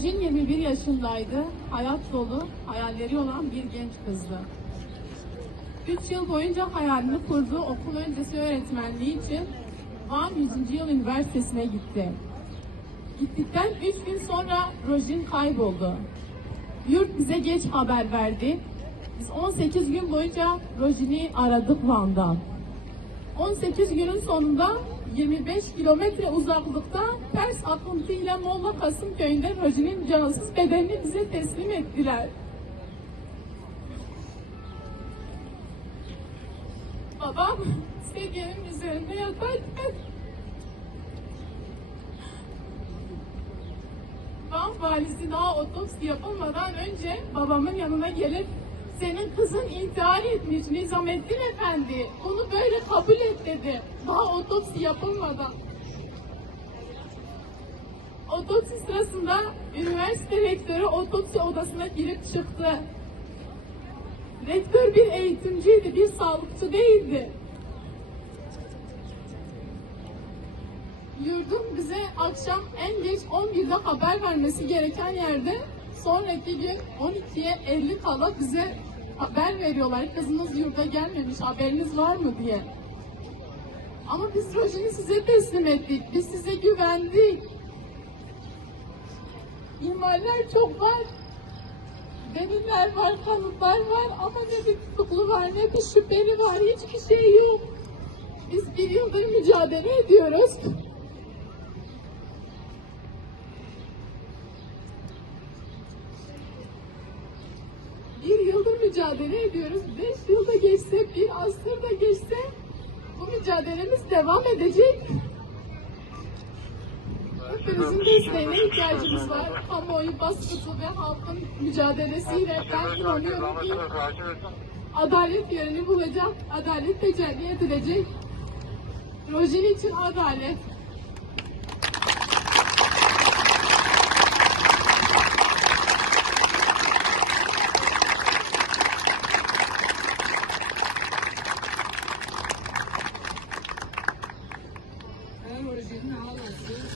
Rojin 21 yaşındaydı. Hayat dolu, hayalleri olan bir genç kızdı. 3 yıl boyunca hayalini kurduğu okul öncesi öğretmenliği için Van 100. Yıl Üniversitesi'ne gitti. Gittikten 3 gün sonra Rojin kayboldu. Yurt bize geç haber verdi. Biz 18 gün boyunca Rojin'i aradık Van'da. 18 günün sonunda 25 kilometre uzaklıkta ters akıntıyla Molla Kasım köyünde Rojin'in cansız bedenini bize teslim ettiler. Babam sedyenin üzerinde yatarken Van valisi daha otopsi yapılmadan önce babamın yanına gelip senin kızın intihar etmiş Nizamettin Efendi. Bunu böyle kabul et dedi. Daha otopsi yapılmadan. Otopsi sırasında üniversite rektörü otopsi odasına girip çıktı. Rektör bir eğitimciydi, bir sağlıkçı değildi. Yurdun bize akşam en geç 11'de haber vermesi gereken yerde sonraki gün 12'ye 50 kala bize haber veriyorlar. Kızınız yurda gelmemiş, haberiniz var mı diye. Ama biz Rojin'i size teslim ettik. Biz size güvendik. İhmaller çok var. Deliller var, kanıtlar var ama ne bir tutuklu var, ne bir şüpheli var. Hiçbir şey yok. Biz bir yıldır mücadele ediyoruz. Bir yıldır mücadele ediyoruz. 5 yılda geçse, bir asır da geçse bu mücadelemiz devam edecek. Hepimizin desteğine ihtiyacımız var. Kamuoyu baskısı ve halkın mücadelesiyle ben inanıyorum ki adalet yerini bulacak, adalet tecelli edilecek. Rojin için adalet,